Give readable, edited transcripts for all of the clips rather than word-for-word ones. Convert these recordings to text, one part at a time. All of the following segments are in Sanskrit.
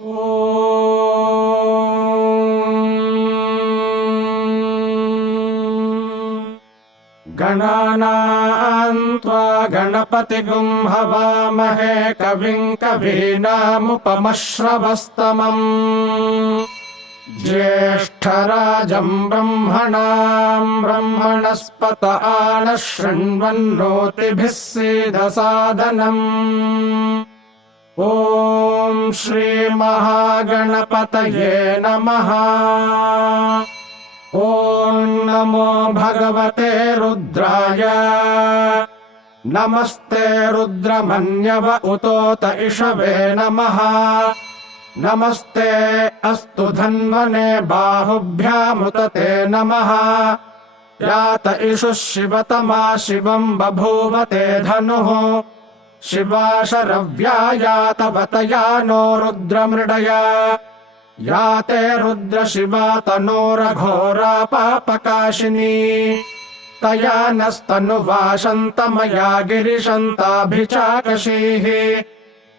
गणानां त्वा गणपतिगुं हवामहे कविं कवीनामुपमश्रवस्तमम् ज्येष्ठराजं ब्रह्मणां ब्रह्मणस्पत आनः शृण्वन्नोतिभिः सीदसादनम्। ॐ श्रीमहागणपतये नमः। ॐ नमो भगवते रुद्राय। नमस्ते रुद्रमन्यव उतोत इषवे नमः। नमस्ते अस्तु धन्वने बाहुभ्यामुत ते नमः। यात इषुः शिवतमा शिवं बभूव ते धनुः। शिवा शरव्या यातवतया नो रुद्रमृडया। या ते रुद्रशिवा तनोरघोरा पापकाशिनी। तया नस्तनुवाशन्तमया गिरिशन्ताभिचाकशीः।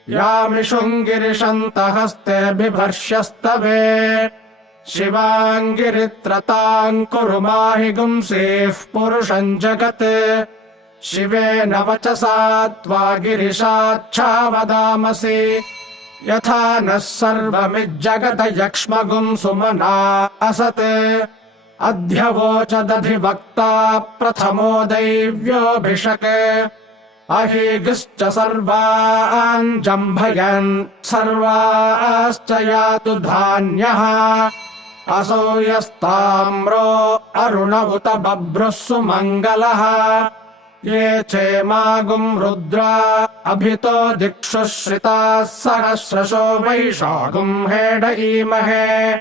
यामिषुङ्गिरिशन्तहस्ते बिभर्ष्यस्तवे। शिवाङ्गिरित्रताम् कुरु माहि गुंसीः पुरुषम् जगत्। शिवेन वचसा त्वा गिरिशाच्छावदामसि। यथा नः सर्वमिज्जगदयक्ष्मगुं सुमना असत्। अध्यवोचदधिवक्ता प्रथमो दैव्योऽभिषके। अहीगिश्च सर्वान् जम्भयन् सर्वाश्च यातु धान्यः। असौ यस्ताम्रो अरुण उत बभ्रुः सुमङ्गलः। ये चेमागुं रुद्रा अभितो दिक्षुः श्रिताः सहस्रशो वैशागुं हेडयीमहे।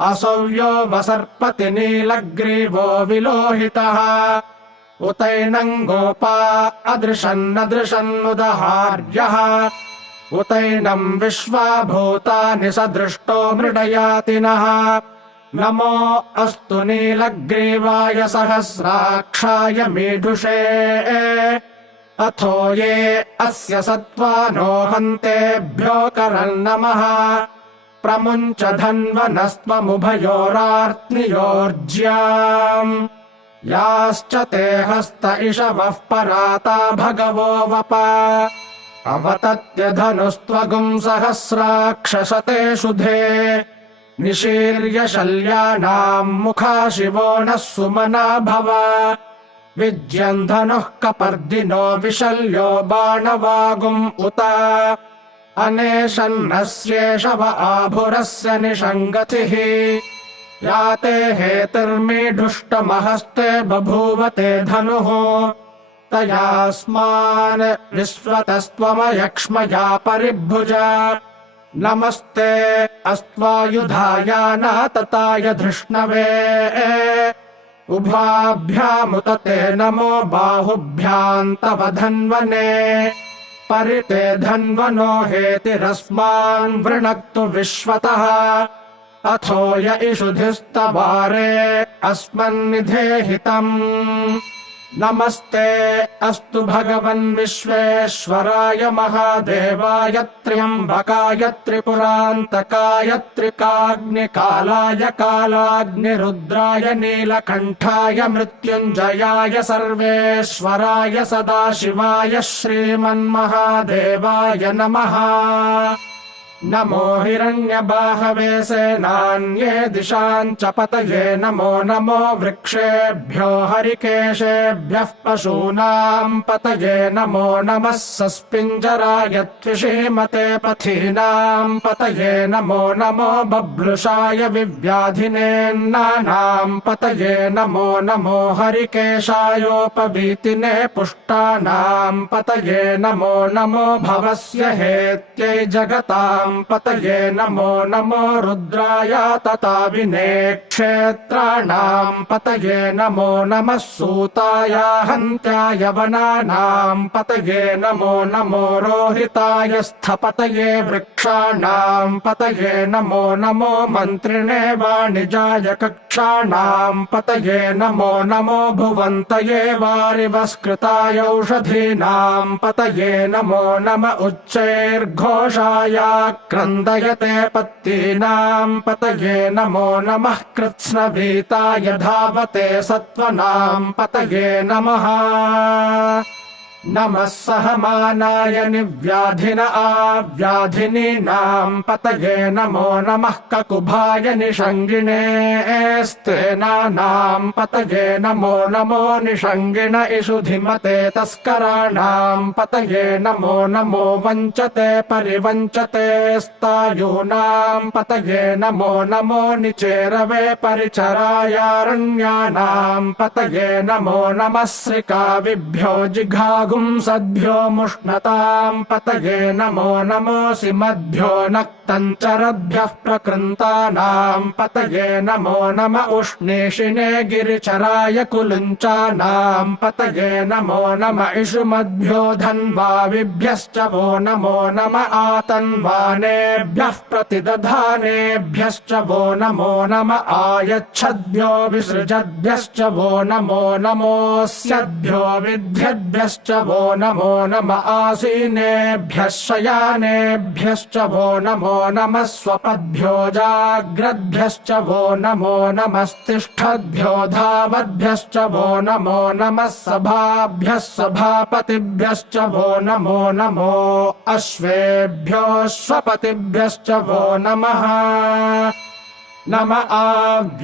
असौ यो वसर्पति नीलग्रीवो विलोहितः। उतैनं गोपा अदृशन्नदृशन्नुदहार्यः। उतैनं विश्वा भूतानि सदृष्टो मृडयातिनः। नमो अस्तु नीलग्रीवाय सहस्राक्षाय मीढुषे। अथो ये अस्य सत्त्वानो हन्तेभ्यो करन्नमः। प्रमुञ्च धन्वनस्त्वमुभयोरार्त्नियोर्ज्याम्। याश्च ते हस्त इषवः पराता भगवो वप। अवतत्य धनुस्त्वगुं सहस्राक्षशते शुधे। निशीर्य शल्यानाम् मुखा शिवो नः सुमना भव। विज्यन् धनुः कपर्दिनो विशल्यो बाणवागुम् उत। अनेशन्नस्येषव आभुरस्य निषङ्गतिः। याते हेतिर्मीढुष्टमहस्ते बभूवते धनुः। तयास्मान् विश्वतस्त्वमयक्ष्मया परिभुजा। नमस्ते अस्त्वायुधायानातताय धृष्णवे। उभाभ्यामुत ते नमो बाहुभ्याम् तव धन्वने। परिते धन्वनो हेतिरस्मान् वृणक्तु विश्वतः। अथो य इषुधिस्तवारे अस्मन्निधेहितम्। नमस्ते अस्तु भगवन् विश्वेश्वराय महादेवाय त्र्यम्बकाय त्रिपुरान्तकाय त्रिकाग्निकालाय कालाग्निरुद्राय नीलकण्ठाय मृत्युञ्जयाय सर्वेश्वराय सदाशिवाय श्रीमन्महादेवाय नमः। नमो हिरण्यबाहवे सेनान्ये दिशां च पतये। नमो नमो वृक्षेभ्यो हरिकेशेभ्यः पशूनां पतये। नमो नमः सस्पिञ्जराय त्विषीमते पथीनां पतये। नमो नमो बभ्रुषाय विव्याधिनेन्नानां पतये। नमो नमो हरिकेशायोपवीतिने पुष्टानां पतये। नमो नमो भवस्य हेत्यै जगतां पतये। नमो नमो रुद्राय तताविने क्षेत्राणां पतये। नमो नमः सूताय हन्त्याय वनानां पतये। नमो नमो रोहिताय स्थपतये वृक्षाणां पतये। नमो नमो मन्त्रिणे वाणिजाय कक्षाणां पतये। नमो नमो भुवन्तये वारिवस्कृताय औषधीनां पतये। नमो नम उच्चैर्घोषाय क्रन्दयते पत्तीनाम् पतये नमो नमः कृत्स्नवीताय धावते सत्त्वनाम् पतये नमः नमः सहमानाय निव्याधिन आव्याधिनीनाम् पतये नमो नमः ककुभाय निषङ्गिणे स्तेनानाम् पतये नमो नमो निषङ्गिण इषुधिमते तस्कराणाम् पतये नमो नमो वञ्चते परिवञ्चते स्तायूनाम् पतये नमो नमो निचेरवे परिचरायारण्यानाम् पतये नमो नमः श्रिकाविभ्यो जिघागु सद्भ्यो मुष्णताम् पतये नमो नमोऽसि मद्भ्यो नक्तञ्चरद्भ्यः प्रकृन्तानाम् पतये नमो नम उष्णेशिने गिरिचराय कुलुञ्चानाम् पतये नमो नम इषुमद्भ्यो धन्वाविभ्यश्च वो नमो नम आतन्वानेभ्यः प्रतिदधानेभ्यश्च वो नमो नम आयच्छद्भ्यो विसृजद्भ्यश्च वो नमो नमोऽस्यद्भ्यो विद्यद्भ्यश्च वो नमो नम आसीनेभ्यः शयानेभ्यश्च वो नमो नमः स्वपद्भ्यो जाग्रद्भ्यश्च वो नमो नमस्तिष्ठद्भ्यो धावद्भ्यश्च वो नमो नमः सभाभ्यः सभापतिभ्यश्च वो नमो नमो अश्वेभ्योऽश्वपतिभ्यश्च वो नमः नम आव्याधिनीभ्यो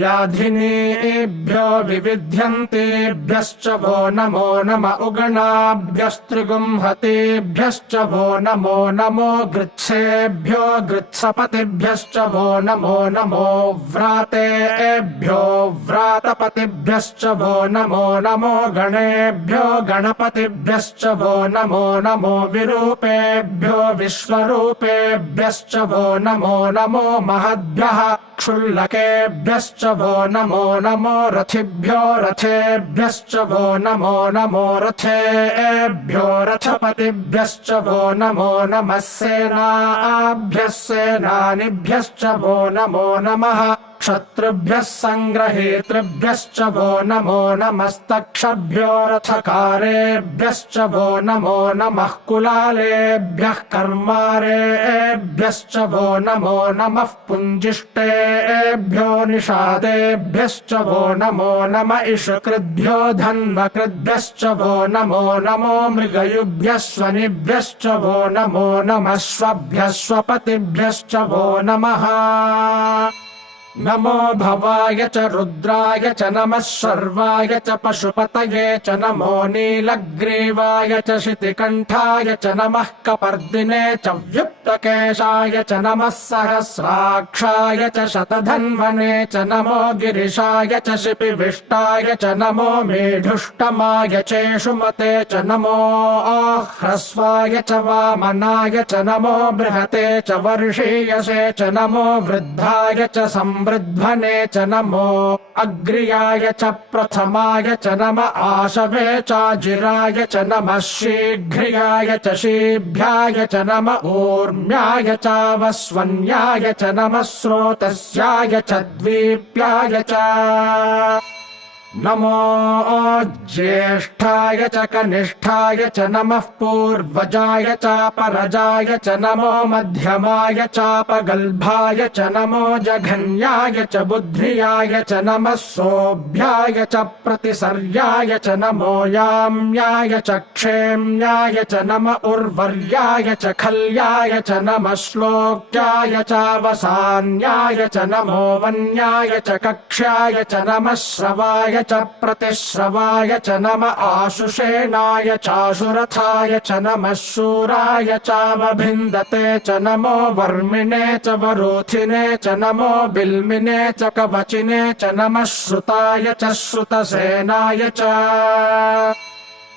विविध्यन्तेभ्यश्च वो नमो नम उगणाभ्यस्त्रिगुंहतेभ्यश्च वो नमो नमो गृत्सेभ्यो गृत्सपतिभ्यश्च वो नमो नमो व्रातेभ्यो व्रातपतिभ्यश्च वो नमो नमो गणेभ्यो गणपतिभ्यश्च वो नमो नमो विरूपेभ्यो विश्वरूपेभ्यश्च वो नमो नमो महद्भ्यः क्षुल्लकेभ्यश्च वो नमो नमो रथिभ्यो रथेभ्यश्च वो नमो नमो रथेभ्यो रथपतिभ्यश्च वो नमो नमः सेनाभ्यः सेनानिभ्यश्च वो नमो नमः क्षत्रुभ्यः सङ्ग्रहेतृभ्यश्च वो नमो नमस्तक्षभ्यो रथकारेभ्यश्च वो नमो नमः कुलालेभ्यः कर्मारेभ्यश्च वो नमो नमः पुञ्जिष्टेभ्यो निषादेभ्यश्च वो नमो नम इषुकृद्भ्यो धन्वकृद्भ्यश्च वो नमो नमो मृगयुभ्यः स्वनिभ्यश्च वो नमो नमः श्वभ्यः स्वपतिभ्यश्च वो नमः नमो भवाय च रुद्राय च नमः शर्वाय च पशुपतये च नमो नीलग्रीवाय च शितिकण्ठाय च नमः कपर्दिने च व्युक्तकेशाय च नमः सहस्राक्षाय च शतधन्वने च नमो गिरिशाय च शिपिविष्टाय च नमो मेढुष्टमाय चेषुमते च नमो ह्रस्वाय च वामनाय च नमो बृहते च वर्षीयसे च नमो वृद्धाय च संवृध्वने च नमो अग्र्याय च प्रथमाय च नम आशवे चाजिराय च नमः शीघ्र्याय च शीभ्याय च नम ऊर्म्याय चावस्वन्याय च नमः स्रोतस्याय च द्वीप्याय च नमो ज्येष्ठाय च कनिष्ठाय च नमः पूर्वजाय चापरजाय च नमो मध्यमाय चापगल्भाय च नमो जघन्याय च बुद्ध्याय च नमः सोऽभ्याय च प्रतिसर्याय च नमो याम्याय च क्षेम्याय च नम उर्वर्याय च खल्याय च नमः श्लोक्याय चावसान्याय च नमो वन्याय च कक्ष्याय च नमः श्रवाय च प्रतिश्रवाय च नम आशुषेणाय चाशुरथाय च नमः शूराय चावभिन्दते च नमो वर्मिणे च वरोथिने च नमो बिल्मिने च कवचिने च नमः श्रुताय च श्रुतसेनाय च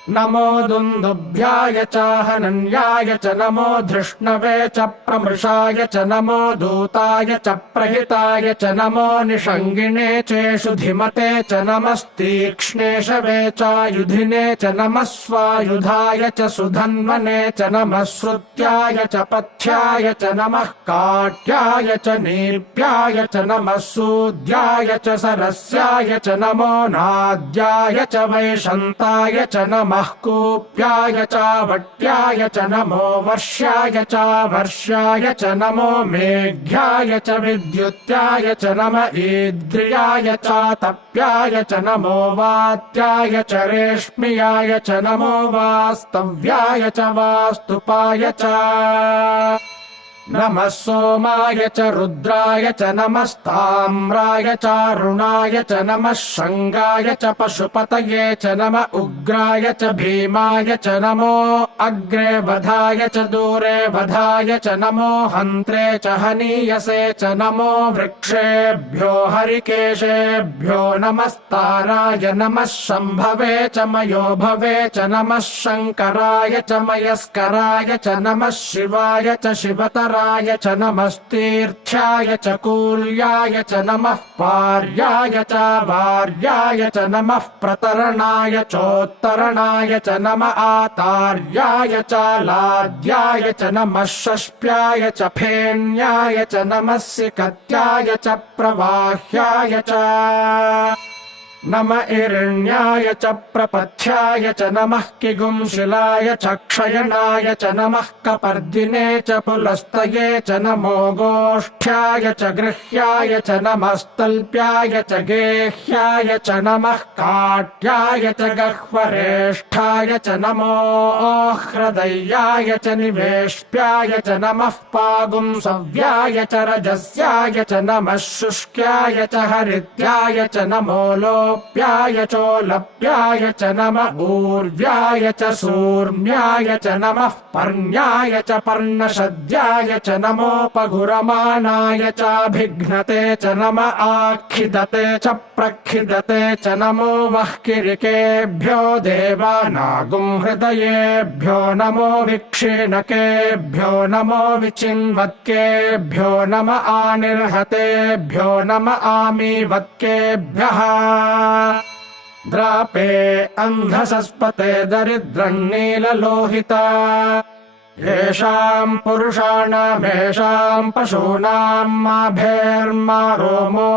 नमो दुन्दुभ्याय च हनन्याय च नमो धृष्णवे च प्रमृषाय च नमो दूताय च प्रहिताय च नमो निषङ्गिणे चेषुधिमते च नमस्तीक्ष्णेशवे चायुधिने च नमः स्वायुधाय च सुधन्वने च नमः श्रुत्याय च पथ्याय च नमः काट्याय च नीप्याय च नमः सूद्याय च सरस्याय च नमो नाद्याय च वैशन्ताय च नमः नमः कूप्याय च वट्याय च नमो वर्ष्याय च वर्ष्याय च नमो मेघ्याय च विद्युत्याय च नम ईद्रियाय च तप्याय च नमो वात्याय च रेश्म्याय च नमो वास्तव्याय च वास्तुपाय च नमः सोमाय च रुद्राय च नमस्ताम्राय च रुणाय च नमः शङ्गाय च पशुपतये च नम उग्राय च भीमाय च नमो अग्रे वधाय च दूरे वधाय च नमो हन्त्रे च हनीयसे च नमो वृक्षेभ्यो हरिकेशेभ्यो नमस्ताराय नमः शम्भवे च मयोभवे च नमः शङ्कराय च मयस्कराय च नमः शिवाय च शिवतराय च नमस्तीर्थ्याय च कूल्याय च नमः पार्याय च वार्याय च नमः प्रतरणाय चोत्तरणाय च नम आतार्याय च लाद्याय च नमः षष्प्याय च फेन्याय च नमः सिकत्याय च प्रवाह्याय च नम इरण्याय च प्रपथ्याय च नमः किगुंशिलाय च क्षयणाय च नमः कपर्दिने च पुलस्तये च नमो गोष्ठ्याय च गृह्याय च नमस्तल्प्याय च गेह्याय च नमः काट्याय च गह्वरेष्ठाय च नमो हृदयाय च निवेष्ट्याय च नमः पागुंसव्याय च रजस्याय च नमः शुष्क्याय च हरित्याय च नमो प्याय चोलप्याय च नम ऊर्व्याय च सूर्म्याय च नमः पर्ण्याय च पर्णशद्याय च नमोपगुरमाणाय चाभिघ्नते च नम आखिदते च प्रखिदते च नमो वह्किरिकेभ्यो देवानागुं हृदयेभ्यो नमो विक्षीणकेभ्यो नमो विचिन्वत्केभ्यो नम आनिर्हतेभ्यो नम आमीवत्केभ्यः द्रापे अन्धसस्पते दरिद्रन्नीललोहिता येषाम् पुरुषाणामेषाम् पशूनाम् माभेर्मा रोमो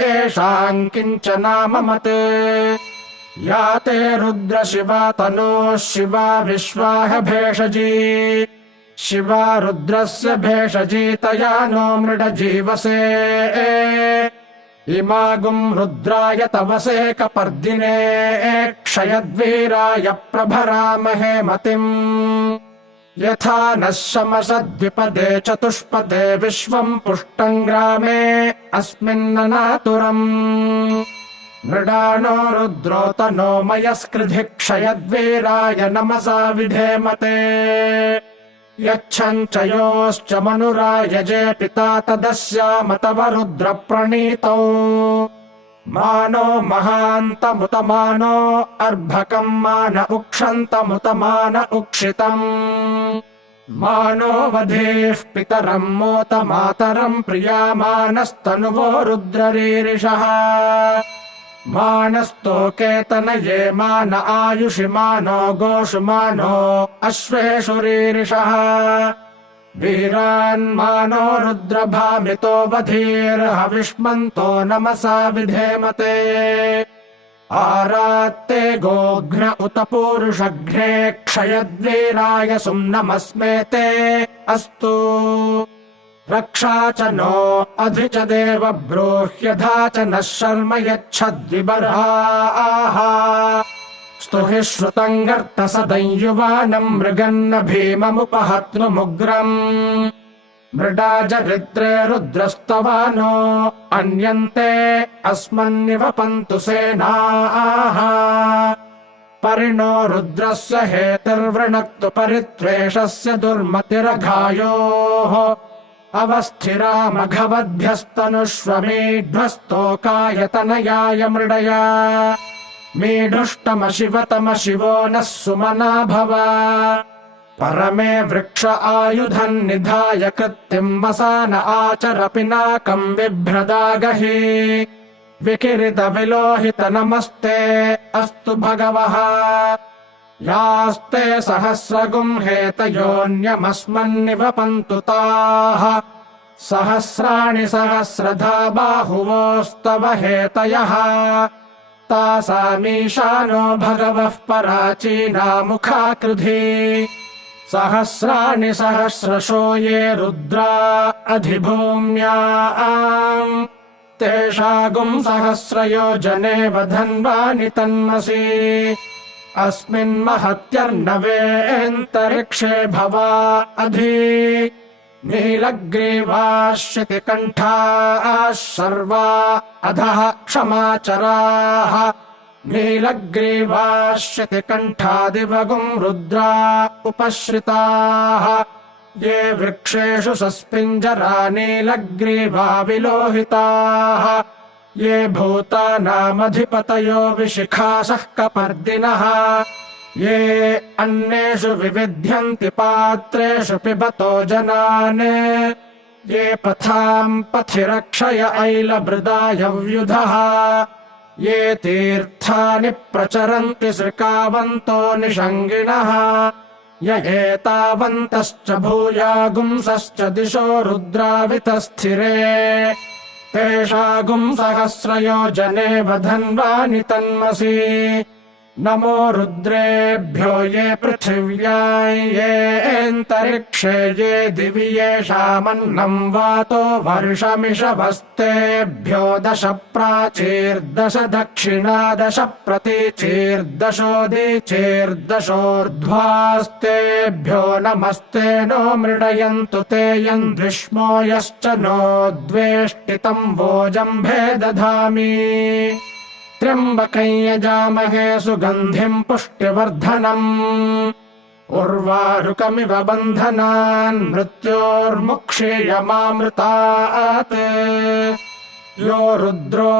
येषाम् किञ्चनाममते या ते रुद्रशिवा तनोः शिवा विश्वाह भेषजी शिवा रुद्रस्य भेषजी तया नो मृडजीवसे इमागुं रुद्राय तवसे कपर्दिने क्षयद्वीराय प्रभरामहे मतिम् यथा नः शमसद्विपदे चतुष्पदे विश्वम् पुष्टम् ग्रामे अस्मिन्ननातुरम् मृडानो रुद्रोतनो मयस्कृधि क्षयद्वीराय नमसा विधेमते यच्छन् च योश्च मनुरायजे पिता तदस्यामतव रुद्रप्रणीतौ मानो महान्तमुतमानो अर्भकम् मान उक्षन्तमुतमान उक्षितम् मानो वधेः पितरम् मोत मातरम् प्रियामानस्तनुवो रुद्ररीरिषः मानस्तोकेतनये मान आयुषि मानो गोषु मानो अश्वेषु रीरिषः वीरान्मानो रुद्रभामितो वधीर्हविष्मन्तो नमसा विधेमते आरात्ते गोघ्न उत पूरुषघ्ने क्षयद्वीराय सुम्नमस्मेते अस्तु रक्षा च नो अधि च देव ब्रूह्यधा च नः शर्म यच्छद्विबर्हाः स्तुहि श्रुतम् गर्तसदञ्युवानम् मृगन्न भीममुपहत्नुमुग्रम् मृडाजरित्रे रुद्रस्तवानो अन्यन्ते अस्मन्निवपन्तु सेनाः परिणो रुद्रस्य हेतिर्वृणक्तु परित्वेषस्य दुर्मतिरघायोः अवस्थिरामघवद्भ्यस्तनुष्वमीढ्वस्तोकायतनयाय मृडया मीढुष्टमशिवतमशिवो नः सुमना भव परमे वृक्ष आयुधम् निधाय कृत्तिम् वसान आचर पिनाकम् बिभ्रदागहि विकिरित विलोहित नमस्ते अस्तु भगवः यास्ते सहस्रगुम् हेतयोऽन्यमस्मन्निवपन्तु ताः सहस्राणि सहस्रधा बाहुवोस्तव हेतयः तासामीशानो भगवः पराचीनामुखाकृधि सहस्राणि सहस्रशो ये रुद्रा अधिभूम्याम् तेषागुं सहस्रयोजने वधन्वानि तन्मसि अस्मिन्महत्यर्णवेऽन्तरिक्षे भवा अधि नीलग्रीवाः शितिकण्ठाः सर्वा अधः क्षमाचराः नीलग्रीवाः शितिकण्ठादिवगुं रुद्रा उपश्रिताः ये वृक्षेषु सस्पिञ्जरा नीलग्रीवा विलोहिताः ये भूतानामधिपतयो विशिखासः कपर्दिनः ये अन्नेषु विविध्यन्ति पात्रेषु पिबतो जनान् ये पथाम् पथि रक्षय ऐलभृदायव्युधः ये तीर्थानि प्रचरन्ति सृकावन्तो निषङ्गिणः य एतावन्तश्च भूयागुंसश्च दिशो रुद्रावितस्थिरे तेषागुं सहस्रयोजने वधन्वानि तन्मसि नमो रुद्रेभ्यो ये पृथिव्यां येऽन्तरिक्षे ये दिवि येषामन्नं वातो वर्षमिषभस्तेभ्यो 10 प्राचीर्दश दक्षिणा 10 प्रतीचीर्दशोदीचीर्दशोर्ध्वास्तेभ्यो नमस्ते नो मृडयन्तु ते यन्द्विष्मो यश्च नो द्वेष्टितं वोजम्भे दधामि त्र्यम्बकं यजामहे सुगन्धिं पुष्टिवर्धनम् उर्वारुकमिव बन्धनान् मृत्योर्मुक्षीयमामृतात् यो रुद्रो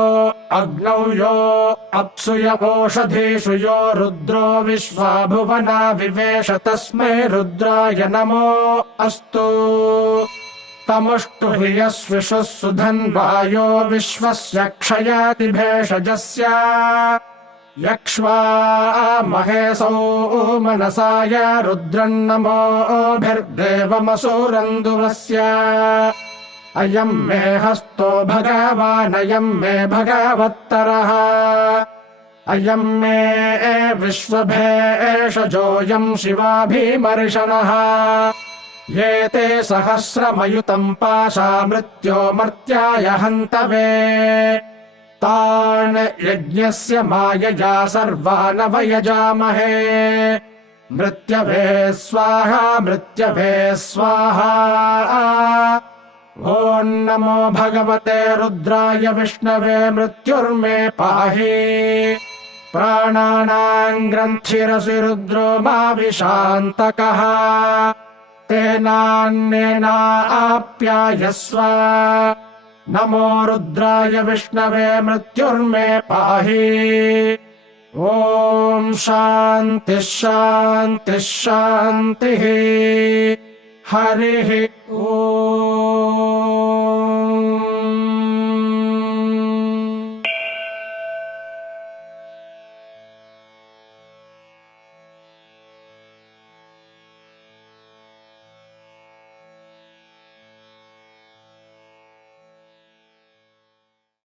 अग्नौ यो अप्सु यवोषधीषु यो रुद्रो विश्वा भुवना विवेश तस्मै रुद्राय नमो अस्तु तमुष्टु हि यस्विषुः सुधन्वायो विश्वस्य क्षयाति भेषजस्य यक्ष्वा महेशौ मनसाय रुद्रन्नमोभिर्देवमसूरन्दुवस्य अयम् मे हस्तो भगवानयम् मे भगवत्तरः अयम् मे विश्वभेषजोऽयम् शिवाभिमर्शनः ये ते सहस्रमयुतम् पाशा मृत्यो मर्त्याय हन्तवे तान् यज्ञस्य मायया सर्वानवयजामहे मृत्यवे स्वाहा मृत्यवे स्वाहा ॐ नमो भगवते रुद्राय विष्णवे मृत्युर्मे पाहि प्राणानां ग्रन्थिरसि रुद्रो मा विशान्तकः तेनान्येनाप्यायस्व नमो रुद्राय विष्णवे मृत्युर्मे पाहि ॐ शान्तिः शान्तिः शान्तिः हरिः ॐ